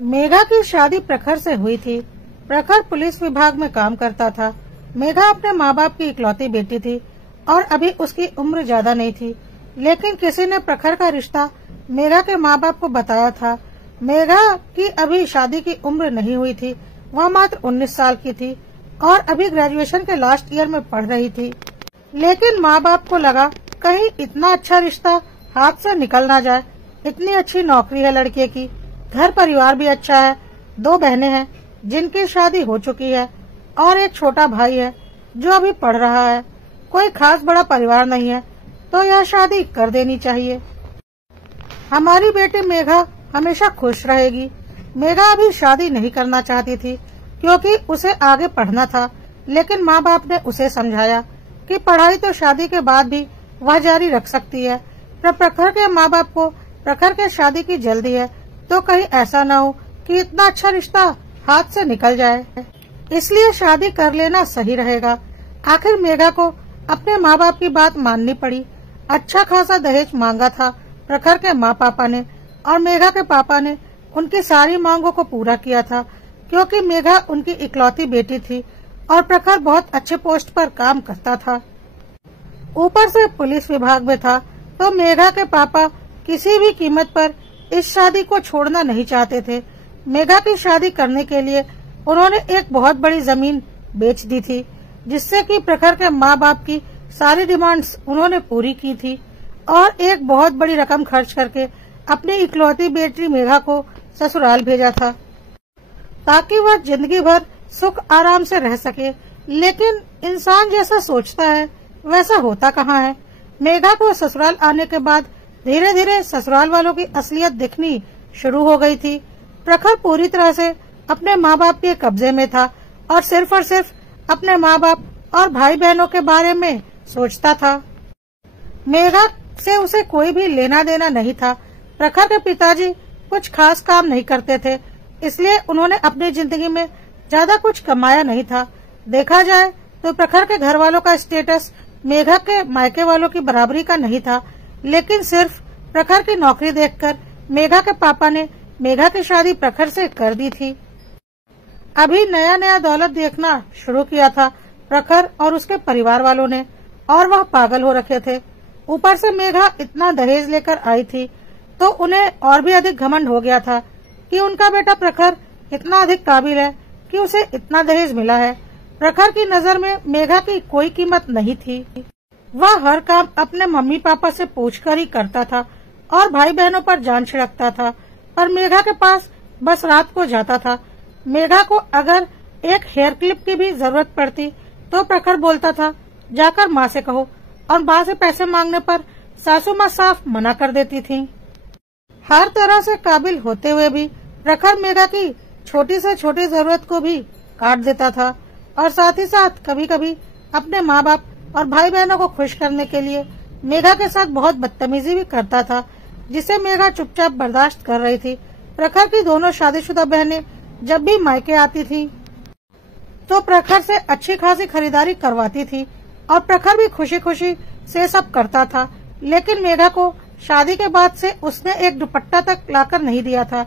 मेघा की शादी प्रखर से हुई थी। प्रखर पुलिस विभाग में काम करता था। मेघा अपने माँ बाप की इकलौती बेटी थी और अभी उसकी उम्र ज्यादा नहीं थी, लेकिन किसी ने प्रखर का रिश्ता मेघा के माँ बाप को बताया था। मेघा की अभी शादी की उम्र नहीं हुई थी, वह मात्र 19 साल की थी और अभी ग्रेजुएशन के लास्ट ईयर में पढ़ रही थी। लेकिन माँ बाप को लगा कहीं इतना अच्छा रिश्ता हाथ से निकल ना जाए। इतनी अच्छी नौकरी है लड़के की, घर परिवार भी अच्छा है, 2 बहनें हैं जिनकी शादी हो चुकी है और एक छोटा भाई है जो अभी पढ़ रहा है। कोई खास बड़ा परिवार नहीं है, तो यह शादी कर देनी चाहिए। हमारी बेटी मेघा हमेशा खुश रहेगी। मेघा अभी शादी नहीं करना चाहती थी क्योंकि उसे आगे पढ़ना था, लेकिन माँ बाप ने उसे समझाया कि पढ़ाई तो शादी के बाद भी वह जारी रख सकती है। पर प्रखर के माँ बाप को प्रखर के शादी की जल्दी है, तो कहीं ऐसा न हो कि इतना अच्छा रिश्ता हाथ से निकल जाए, इसलिए शादी कर लेना सही रहेगा। आखिर मेघा को अपने माँ बाप की बात माननी पड़ी। अच्छा खासा दहेज मांगा था प्रखर के माँ पापा ने और मेघा के पापा ने उनकी सारी मांगों को पूरा किया था, क्योंकि मेघा उनकी इकलौती बेटी थी और प्रखर बहुत अच्छे पोस्ट पर काम करता था। ऊपर से पुलिस विभाग में था, तो मेघा के पापा किसी भी कीमत पर इस शादी को छोड़ना नहीं चाहते थे। मेघा की शादी करने के लिए उन्होंने एक बहुत बड़ी जमीन बेच दी थी, जिससे कि प्रखर के माँ बाप की सारी डिमांड्स उन्होंने पूरी की थी और एक बहुत बड़ी रकम खर्च करके अपनी इकलौती बेटी मेघा को ससुराल भेजा था, ताकि वह जिंदगी भर सुख आराम से रह सके। लेकिन इंसान जैसा सोचता है वैसा होता कहाँ है। मेघा को ससुराल आने के बाद धीरे धीरे ससुराल वालों की असलियत दिखनी शुरू हो गई थी। प्रखर पूरी तरह से अपने माँ बाप के कब्जे में था और सिर्फ अपने माँ बाप और भाई बहनों के बारे में सोचता था। मेघा से उसे कोई भी लेना देना नहीं था। प्रखर के पिताजी कुछ खास काम नहीं करते थे, इसलिए उन्होंने अपनी जिंदगी में ज्यादा कुछ कमाया नहीं था। देखा जाए तो प्रखर के घर वालों का स्टेटस मेघा के मायके वालों की बराबरी का नहीं था, लेकिन सिर्फ प्रखर की नौकरी देखकर मेघा के पापा ने मेघा की शादी प्रखर से कर दी थी। अभी नया नया दौलत देखना शुरू किया था प्रखर और उसके परिवार वालों ने, और वह पागल हो रखे थे। ऊपर से मेघा इतना दहेज लेकर आई थी, तो उन्हें और भी अधिक घमंड हो गया था कि उनका बेटा प्रखर इतना अधिक काबिल है कि उसे इतना दहेज मिला है। प्रखर की नजर में मेघा की कोई कीमत नहीं थी। वह हर काम अपने मम्मी पापा से पूछकर ही करता था और भाई बहनों पर जान छिड़कता था, पर मेघा के पास बस रात को जाता था। मेघा को अगर एक हेयर क्लिप की भी जरूरत पड़ती तो प्रखर बोलता था, जाकर माँ से कहो, और माँ से पैसे मांगने पर सासू माँ साफ मना कर देती थी। हर तरह से काबिल होते हुए भी प्रखर मेघा की छोटी से छोटी जरूरत को भी काट देता था और साथ ही साथ कभी कभी अपने माँ बाप और भाई बहनों को खुश करने के लिए मेघा के साथ बहुत बदतमीजी भी करता था, जिसे मेघा चुपचाप बर्दाश्त कर रही थी। प्रखर की दोनों शादीशुदा बहनें जब भी मायके आती थी तो प्रखर से अच्छी खासी खरीदारी करवाती थी और प्रखर भी खुशी खुशी से सब करता था। लेकिन मेघा को शादी के बाद से उसने एक दुपट्टा तक लाकर नहीं दिया था।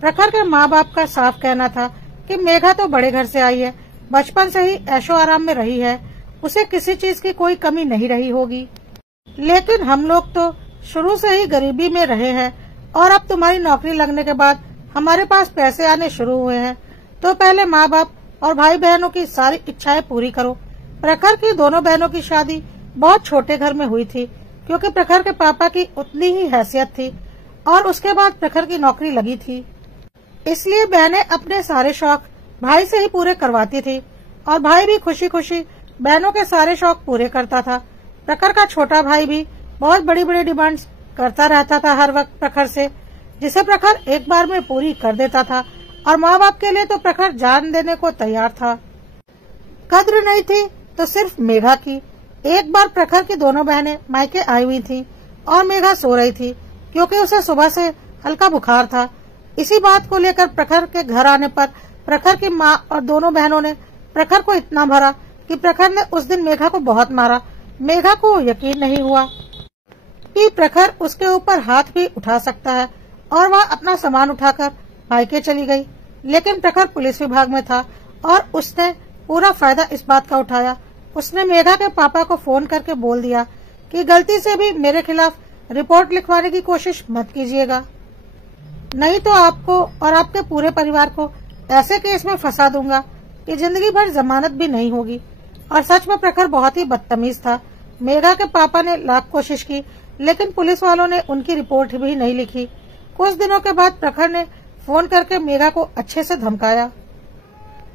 प्रखर के माँ बाप का साफ कहना था कि मेघा तो बड़े घर से आई है, बचपन से ही ऐशो आराम में रही है, उसे किसी चीज की कोई कमी नहीं रही होगी। लेकिन हम लोग तो शुरू से ही गरीबी में रहे हैं और अब तुम्हारी नौकरी लगने के बाद हमारे पास पैसे आने शुरू हुए हैं, तो पहले माँ बाप और भाई बहनों की सारी इच्छाएं पूरी करो। प्रखर की दोनों बहनों की शादी बहुत छोटे घर में हुई थी, क्योंकि प्रखर के पापा की उतनी ही हैसियत थी और उसके बाद प्रखर की नौकरी लगी थी, इसलिए बहनें अपने सारे शौक भाई से ही पूरे करवाती थी और भाई भी खुशी खुशी बहनों के सारे शौक पूरे करता था। प्रखर का छोटा भाई भी बहुत बड़ी बड़ी डिमांड्स करता रहता था हर वक्त प्रखर से, जिसे प्रखर एक बार में पूरी कर देता था और माँ बाप के लिए तो प्रखर जान देने को तैयार था। कद्र नहीं थी तो सिर्फ मेघा की। एक बार प्रखर की दोनों बहनें मायके आई हुई थी और मेघा सो रही थी, क्योंकि उसे सुबह से हल्का बुखार था। इसी बात को लेकर प्रखर के घर आने पर प्रखर की माँ और दोनों बहनों ने प्रखर को इतना भरा कि प्रखर ने उस दिन मेघा को बहुत मारा। मेघा को यकीन नहीं हुआ कि प्रखर उसके ऊपर हाथ भी उठा सकता है और वह अपना सामान उठाकर मायके चली गई। लेकिन प्रखर पुलिस विभाग में था और उसने पूरा फायदा इस बात का उठाया। उसने मेघा के पापा को फोन करके बोल दिया कि गलती से भी मेरे खिलाफ रिपोर्ट लिखवाने की कोशिश मत कीजिएगा, नहीं तो आपको और आपके पूरे परिवार को ऐसे केस में फंसा दूंगा कि जिंदगी भर जमानत भी नहीं होगी। और सच में प्रखर बहुत ही बदतमीज था। मेघा के पापा ने लाख कोशिश की, लेकिन पुलिस वालों ने उनकी रिपोर्ट भी नहीं लिखी। कुछ दिनों के बाद प्रखर ने फोन करके मेघा को अच्छे से धमकाया।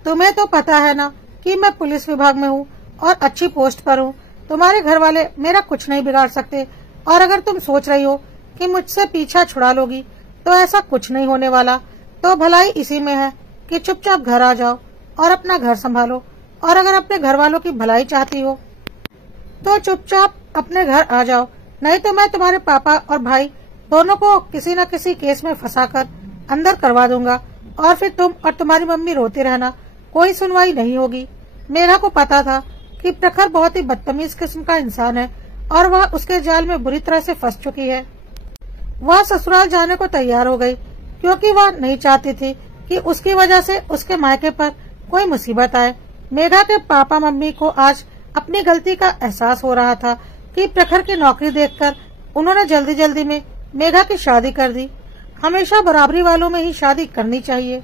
तुम्हें तो पता है ना कि मैं पुलिस विभाग में हूँ और अच्छी पोस्ट पर हूँ। तुम्हारे घर वाले मेरा कुछ नहीं बिगाड़ सकते, और अगर तुम सोच रही हो कि मुझसे पीछा छुड़ा लोगी तो ऐसा कुछ नहीं होने वाला। तो भलाई इसी में है कि चुपचाप घर आ जाओ और अपना घर संभालो, और अगर अपने घर वालों की भलाई चाहती हो तो चुपचाप अपने घर आ जाओ, नहीं तो मैं तुम्हारे पापा और भाई दोनों को किसी न किसी केस में फंसाकर अंदर करवा दूंगा, और फिर तुम और तुम्हारी मम्मी रोते रहना, कोई सुनवाई नहीं होगी। मेघा को पता था कि प्रखर बहुत ही बदतमीज किस्म का इंसान है और वह उसके जाल में बुरी तरह से फंस चुकी है। वह ससुराल जाने को तैयार हो गई, क्योंकि वह नहीं चाहती थी कि उसकी वजह से उसके मायके पर कोई मुसीबत आए। मेघा के पापा मम्मी को आज अपनी गलती का एहसास हो रहा था कि प्रखर की नौकरी देखकर उन्होंने जल्दी जल्दी में मेघा की शादी कर दी। हमेशा बराबरी वालों में ही शादी करनी चाहिए।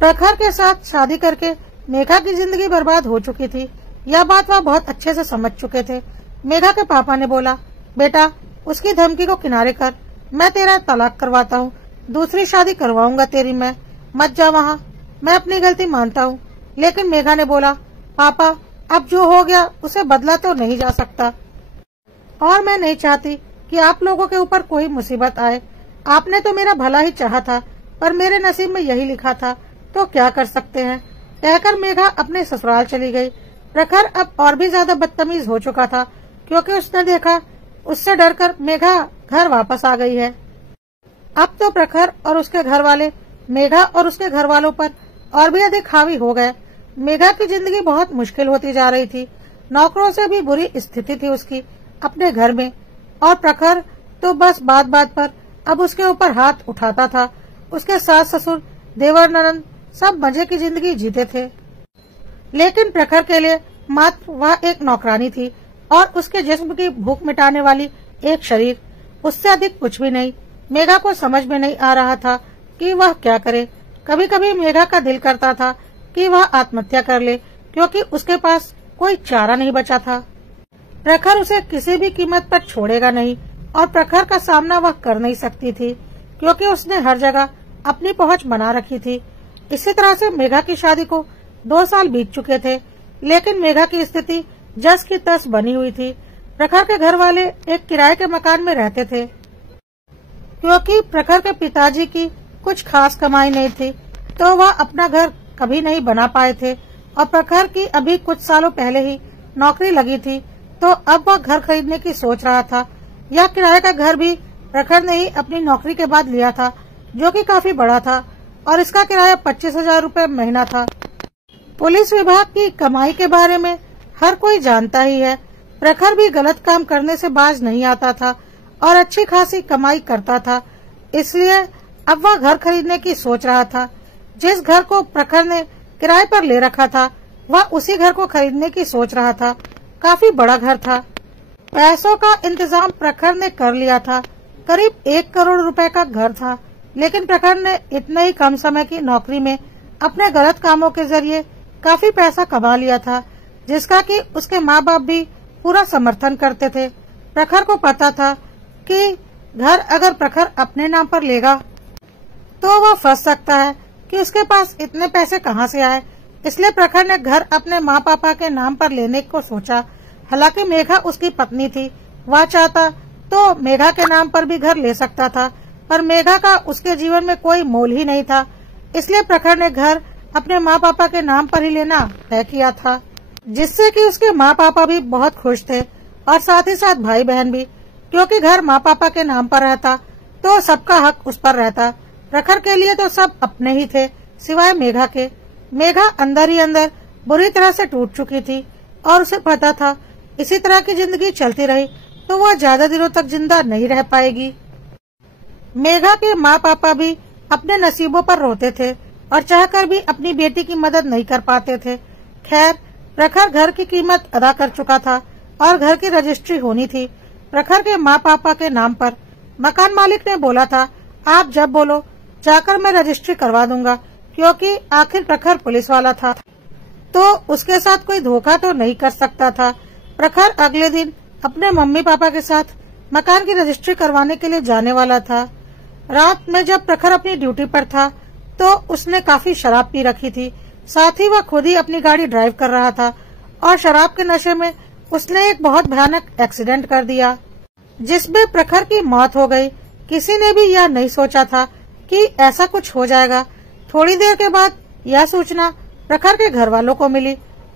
प्रखर के साथ शादी करके मेघा की जिंदगी बर्बाद हो चुकी थी। यह बात वह बहुत अच्छे से समझ चुके थे। मेघा के पापा ने बोला, बेटा उसकी धमकी को किनारे कर, मैं तेरा तलाक करवाता हूँ, दूसरी शादी करवाऊंगा तेरी मैं, मत जा वहाँ, मैं अपनी गलती मानता हूँ। लेकिन मेघा ने बोला, पापा अब जो हो गया उसे बदला तो नहीं जा सकता, और मैं नहीं चाहती कि आप लोगों के ऊपर कोई मुसीबत आए। आपने तो मेरा भला ही चाहा था, पर मेरे नसीब में यही लिखा था, तो क्या कर सकते हैं। कहकर मेघा अपने ससुराल चली गई। प्रखर अब और भी ज्यादा बदतमीज हो चुका था, क्योंकि उसने देखा उससे डरकर मेघा घर वापस आ गई है। अब तो प्रखर और उसके घर वाले मेघा और उसके घर वालों पर और भी अधिक हावी हो गए। मेघा की जिंदगी बहुत मुश्किल होती जा रही थी। नौकरों से भी बुरी स्थिति थी उसकी अपने घर में, और प्रखर तो बस बात बात पर अब उसके ऊपर हाथ उठाता था। उसके सास ससुर देवर ननद सब मजे की जिंदगी जीते थे, लेकिन प्रखर के लिए मात्र वह एक नौकरानी थी और उसके जिस्म की भूख मिटाने वाली एक शरीर, उससे अधिक कुछ भी नहीं। मेघा को समझ में नहीं आ रहा था कि वह क्या करे। कभी कभी मेघा का दिल करता था कि वह आत्महत्या कर ले, क्योंकि उसके पास कोई चारा नहीं बचा था। प्रखर उसे किसी भी कीमत पर छोड़ेगा नहीं, और प्रखर का सामना वह कर नहीं सकती थी, क्योंकि उसने हर जगह अपनी पहुंच बना रखी थी। इसी तरह से मेघा की शादी को 2 साल बीत चुके थे, लेकिन मेघा की स्थिति जस की तस बनी हुई थी। प्रखर के घर वाले एक किराए के मकान में रहते थे, क्योंकि प्रखर के पिताजी की कुछ खास कमाई नहीं थी, तो वह अपना घर कभी नहीं बना पाए थे। और प्रखर की अभी कुछ सालों पहले ही नौकरी लगी थी, तो अब वह घर खरीदने की सोच रहा था। यह किराए का घर भी प्रखर ने ही अपनी नौकरी के बाद लिया था, जो कि काफी बड़ा था, और इसका किराया 25,000 रूपए महीना था। पुलिस विभाग की कमाई के बारे में हर कोई जानता ही है। प्रखर भी गलत काम करने से बाज नहीं आता था और अच्छी खासी कमाई करता था, इसलिए अब वह घर खरीदने की सोच रहा था। जिस घर को प्रखर ने किराए पर ले रखा था, वह उसी घर को खरीदने की सोच रहा था। काफी बड़ा घर था। पैसों का इंतजाम प्रखर ने कर लिया था। करीब 1 करोड़ रुपए का घर था, लेकिन प्रखर ने इतने ही कम समय की नौकरी में अपने गलत कामों के जरिए काफी पैसा कमा लिया था, जिसका कि उसके माँ बाप भी पूरा समर्थन करते थे। प्रखर को पता था कि घर अगर प्रखर अपने नाम पर लेगा तो वह फंस सकता है कि उसके पास इतने पैसे कहाँ से आए, इसलिए प्रखर ने घर अपने माँ पापा के नाम पर लेने को सोचा। हालांकि मेघा उसकी पत्नी थी, वह चाहता तो मेघा के नाम पर भी घर ले सकता था, पर मेघा का उसके जीवन में कोई मोल ही नहीं था, इसलिए प्रखर ने घर अपने माँ पापा के नाम पर ही लेना तय किया था, जिससे कि उसके माँ पापा भी बहुत खुश थे और साथ ही साथ भाई बहन भी, क्योंकि घर माँ पापा के नाम पर रहता तो सबका हक उस पर रहता। प्रखर के लिए तो सब अपने ही थे, सिवाय मेघा के। मेघा अंदर ही अंदर बुरी तरह से टूट चुकी थी और उसे पता था इसी तरह की जिंदगी चलती रही तो वह ज्यादा दिनों तक जिंदा नहीं रह पाएगी। मेघा के माँ पापा भी अपने नसीबों पर रोते थे और चाहकर भी अपनी बेटी की मदद नहीं कर पाते थे। खैर, प्रखर घर की कीमत अदा कर चुका था और घर की रजिस्ट्री होनी थी प्रखर के माँ पापा के नाम पर। मकान मालिक ने बोला था, आप जब बोलो जाकर मैं रजिस्ट्री करवा दूंगा, क्योंकि आखिर प्रखर पुलिस वाला था तो उसके साथ कोई धोखा तो नहीं कर सकता था। प्रखर अगले दिन अपने मम्मी पापा के साथ मकान की रजिस्ट्री करवाने के लिए जाने वाला था। रात में जब प्रखर अपनी ड्यूटी पर था तो उसने काफी शराब पी रखी थी। साथ ही वह खुद ही अपनी गाड़ी ड्राइव कर रहा था और शराब के नशे में उसने एक बहुत भयानक एक्सीडेंट कर दिया, जिसमें प्रखर की मौत हो गई। किसी ने भी यह नहीं सोचा था कि ऐसा कुछ हो जाएगा। थोड़ी देर के बाद यह सूचना प्रखर के घर वालों को मिली।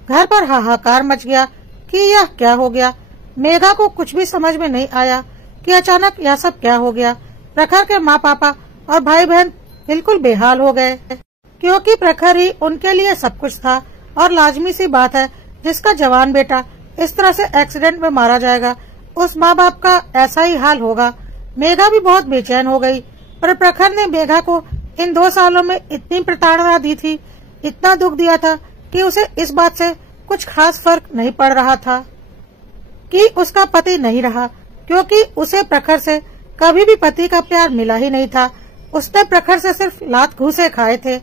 घर पर हाहाकार मच गया कि यह क्या हो गया। मेघा को कुछ भी समझ में नहीं आया कि अचानक यह सब क्या हो गया। प्रखर के माँ पापा और भाई बहन बिल्कुल बेहाल हो गए, क्योंकि प्रखर ही उनके लिए सब कुछ था और लाजमी सी बात है, जिसका जवान बेटा इस तरह से एक्सीडेंट में मारा जाएगा उस माँ बाप का ऐसा ही हाल होगा। मेघा भी बहुत बेचैन हो गई, पर प्रखर ने मेघा को इन 2 सालों में इतनी प्रताड़ना दी थी, इतना दुख दिया था कि उसे इस बात से कुछ खास फर्क नहीं पड़ रहा था कि उसका पति नहीं रहा, क्योंकि उसे प्रखर से कभी भी पति का प्यार मिला ही नहीं था। उसने प्रखर से सिर्फ लात घूंसे खाए थे,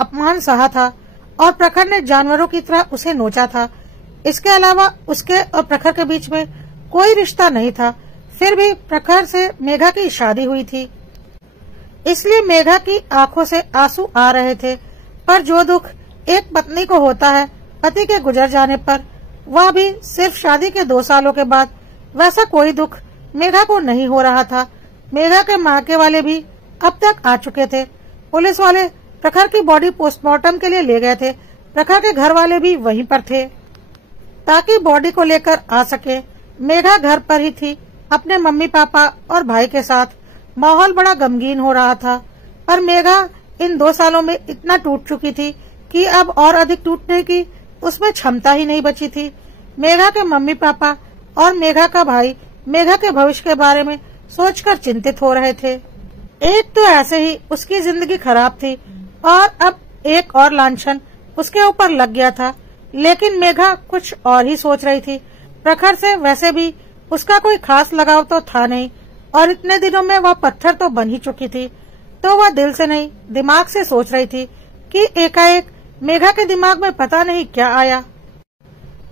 अपमान सहा था और प्रखर ने जानवरों की तरह उसे नोचा था। इसके अलावा उसके और प्रखर के बीच में कोई रिश्ता नहीं था। फिर भी प्रखर से मेघा की शादी हुई थी, इसलिए मेघा की आंखों से आंसू आ रहे थे। पर जो दुख एक पत्नी को होता है पति के गुजर जाने पर, वह भी सिर्फ शादी के 2 सालों के बाद, वैसा कोई दुख मेघा को नहीं हो रहा था। मेघा के मायके वाले भी अब तक आ चुके थे। पुलिस वाले प्रखर की बॉडी पोस्टमार्टम के लिए ले गए थे। प्रखर के घर वाले भी वहीं पर थे ताकि बॉडी को लेकर आ सके। मेघा घर पर ही थी अपने मम्मी पापा और भाई के साथ। माहौल बड़ा गमगीन हो रहा था, पर मेघा इन 2 सालों में इतना टूट चुकी थी कि अब और अधिक टूटने की उसमें क्षमता ही नहीं बची थी। मेघा के मम्मी पापा और मेघा का भाई मेघा के भविष्य के बारे में सोचकर चिंतित हो रहे थे। एक तो ऐसे ही उसकी जिंदगी खराब थी और अब एक और लांछन उसके ऊपर लग गया था। लेकिन मेघा कुछ और ही सोच रही थी। प्रखर से वैसे भी उसका कोई खास लगाव तो था नहीं और इतने दिनों में वह पत्थर तो बन ही चुकी थी, तो वह दिल से नहीं दिमाग से सोच रही थी कि एकाएक मेघा के दिमाग में पता नहीं क्या आया।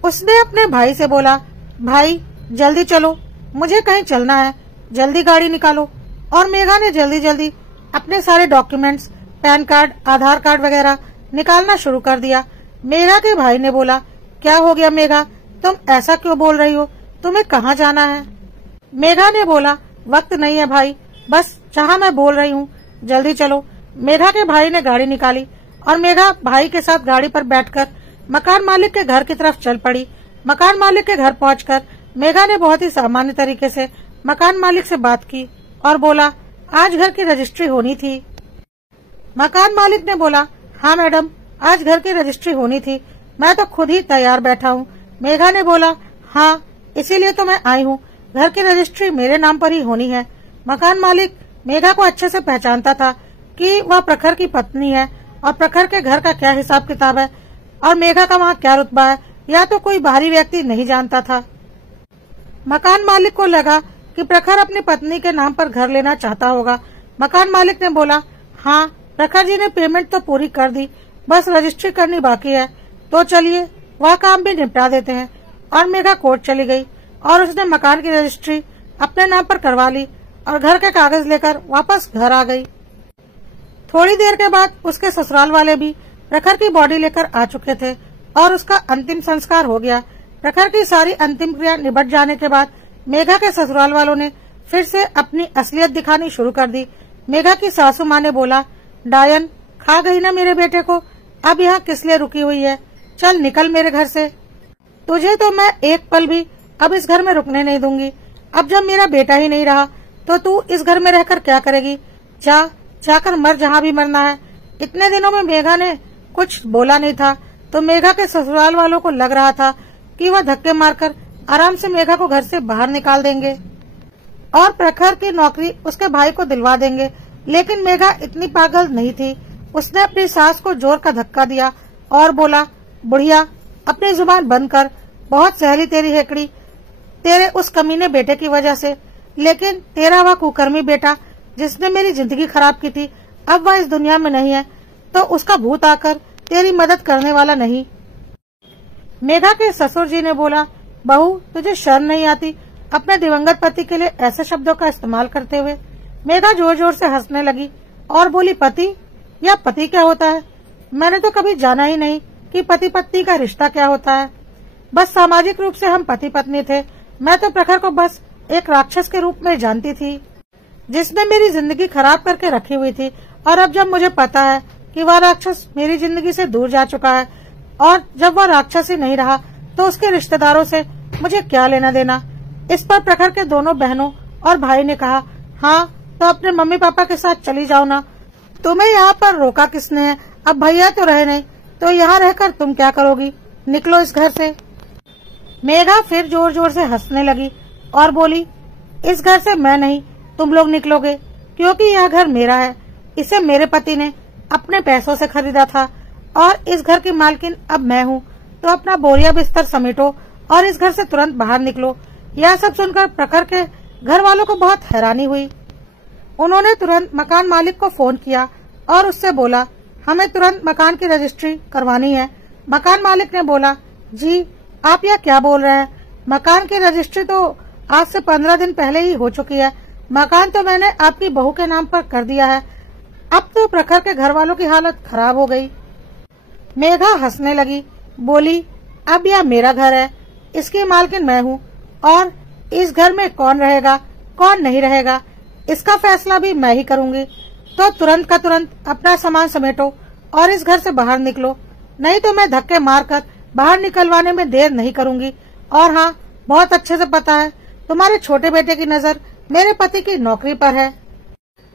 उसने अपने भाई से बोला, भाई जल्दी चलो, मुझे कहीं चलना है, जल्दी गाड़ी निकालो। और मेघा ने जल्दी जल्दी अपने सारे डॉक्यूमेंट्स, पैन कार्ड, आधार कार्ड वगैरह निकालना शुरू कर दिया। मेघा के भाई ने बोला, क्या हो गया मेघा, तुम ऐसा क्यों बोल रही हो, तुम्हें कहाँ जाना है? मेघा ने बोला, वक्त नहीं है भाई, बस जहाँ मैं बोल रही हूँ, जल्दी चलो। मेघा के भाई ने गाड़ी निकाली और मेघा भाई के साथ गाड़ी पर बैठकर मकान मालिक के घर की तरफ चल पड़ी। मकान मालिक के घर पहुंचकर मेघा ने बहुत ही सामान्य तरीके से मकान मालिक से बात की और बोला, आज घर की रजिस्ट्री होनी थी। मकान मालिक ने बोला, हाँ मैडम, आज घर की रजिस्ट्री होनी थी, मैं तो खुद ही तैयार बैठा हूँ। मेघा ने बोला, हाँ इसीलिए तो मैं आई हूँ, घर की रजिस्ट्री मेरे नाम पर ही होनी है। मकान मालिक मेघा को अच्छे से पहचानता था कि वह प्रखर की पत्नी है और प्रखर के घर का क्या हिसाब किताब है और मेघा का वहाँ क्या रुतबा है, या तो कोई बाहरी व्यक्ति नहीं जानता था। मकान मालिक को लगा कि प्रखर अपनी पत्नी के नाम पर घर लेना चाहता होगा। मकान मालिक ने बोला, हाँ प्रखर जी ने पेमेंट तो पूरी कर दी, बस रजिस्ट्री करनी बाकी है, तो चलिए वह काम भी निपटा देते हैं। और मेघा कोर्ट चली गई और उसने मकान की रजिस्ट्री अपने नाम पर करवा ली और घर के कागज लेकर वापस घर आ गई। थोड़ी देर के बाद उसके ससुराल वाले भी प्रखर की बॉडी लेकर आ चुके थे और उसका अंतिम संस्कार हो गया। प्रखर की सारी अंतिम क्रिया निबट जाने के बाद मेघा के ससुराल वालों ने फिर से अपनी असलियत दिखानी शुरू कर दी। मेघा की सासू माँ ने बोला, डायन खा गई ना मेरे बेटे को, अब यहाँ किस लिए रुकी हुई है, चल निकल मेरे घर से, तुझे तो मैं एक पल भी अब इस घर में रुकने नहीं दूंगी। अब जब मेरा बेटा ही नहीं रहा तो तू इस घर में रहकर क्या करेगी, जाकर मर जहाँ भी मरना है। इतने दिनों में मेघा ने कुछ बोला नहीं था, तो मेघा के ससुराल वालों को लग रहा था कि वह धक्के मारकर आराम से मेघा को घर से बाहर निकाल देंगे और प्रखर की नौकरी उसके भाई को दिलवा देंगे लेकिन मेघा इतनी पागल नहीं थी। उसने अपनी सास को जोर का धक्का दिया और बोला, बुढ़िया अपनी जुबान बंद कर, बहुत सहली तेरी हेकड़ी तेरे उस कमीने बेटे की वजह से, लेकिन तेरा वह कुकर्मी बेटा जिसने मेरी जिंदगी खराब की थी, अब वह इस दुनिया में नहीं है, तो उसका भूत आकर तेरी मदद करने वाला नहीं। मेघा के ससुर जी ने बोला, बहू तुझे शर्म नहीं आती अपने दिवंगत पति के लिए ऐसे शब्दों का इस्तेमाल करते हुए। मेघा जोर जोर से हंसने लगी और बोली, पति या पति क्या होता है? मैंने तो कभी जाना ही नहीं कि पति पत्नी का रिश्ता क्या होता है। बस सामाजिक रूप से हम पति पत्नी थे। मैं तो प्रखर को बस एक राक्षस के रूप में जानती थी जिसने मेरी जिंदगी खराब करके रखी हुई थी, और अब जब मुझे पता है कि वह राक्षस मेरी जिंदगी से दूर जा चुका है और जब वह राक्षस ही नहीं रहा तो उसके रिश्तेदारों से मुझे क्या लेना देना। इस पर प्रखर के दोनों बहनों और भाई ने कहा, हाँ तो अपने मम्मी पापा के साथ चली जाओ ना, तुम्हें यहाँ पर रोका किसने है? अब भैया तो रहे नहीं तो यहाँ रहकर तुम क्या करोगी? निकलो इस घर से। मेघा फिर जोर जोर से हंसने लगी और बोली, इस घर से मैं नहीं तुम लोग निकलोगे, क्योंकि यह घर मेरा है। इसे मेरे पति ने अपने पैसों से खरीदा था और इस घर की मालकिन अब मैं हूँ। तो अपना बोरिया बिस्तर समेटो और इस घर से तुरंत बाहर निकलो। यह सब सुनकर प्रखर के घर वालों को बहुत हैरानी हुई। उन्होंने तुरंत मकान मालिक को फोन किया और उससे बोला, हमें तुरंत मकान की रजिस्ट्री करवानी है। मकान मालिक ने बोला, जी आप यह क्या बोल रहे हैं? मकान की रजिस्ट्री तो आज से 15 दिन पहले ही हो चुकी है। मकान तो मैंने आपकी बहू के नाम पर कर दिया है। अब तो प्रखर के घर वालों की हालत खराब हो गई। मेघा हंसने लगी, बोली, अब यह मेरा घर है, इसकी मालकिन मैं हूँ और इस घर में कौन रहेगा कौन नहीं रहेगा इसका फैसला भी मैं ही करूँगी। तो तुरंत का तुरंत अपना सामान समेटो और इस घर से बाहर निकलो, नहीं तो मैं धक्के मारकर बाहर निकलवाने में देर नहीं करूँगी। और हाँ, बहुत अच्छे से पता है तुम्हारे छोटे बेटे की नजर मेरे पति की नौकरी पर है,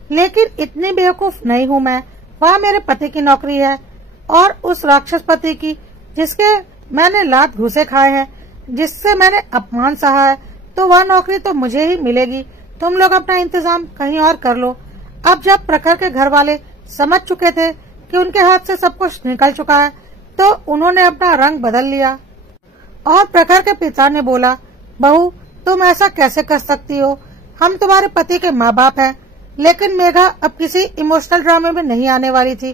लेकिन इतनी बेवकूफ नहीं हूँ मैं। वह मेरे पति की नौकरी है और उस राक्षस पति की जिसके मैंने लात घुसे खाए हैं, जिससे मैंने अपमान सहा है, तो वह नौकरी तो मुझे ही मिलेगी। तुम लोग अपना इंतजाम कहीं और कर लो। अब जब प्रखर के घर वाले समझ चुके थे कि उनके हाथ से सब कुछ निकल चुका है, तो उन्होंने अपना रंग बदल लिया और प्रखर के पिता ने बोला, बहू तुम ऐसा कैसे कर सकती हो? हम तुम्हारे पति के माँ बाप हैं। लेकिन मेघा अब किसी इमोशनल ड्रामे में नहीं आने वाली थी।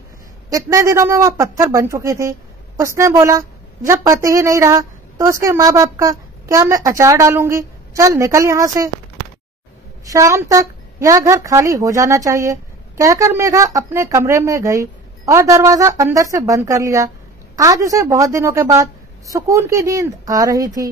इतने दिनों में वह पत्थर बन चुकी थी। उसने बोला, जब पति ही नहीं रहा तो उसके माँ बाप का क्या मैं अचार डालूंगी? चल निकल यहाँ से, शाम तक यह घर खाली हो जाना चाहिए। कहकर मेघा अपने कमरे में गई और दरवाजा अंदर से बंद कर लिया। आज उसे बहुत दिनों के बाद सुकून की नींद आ रही थी।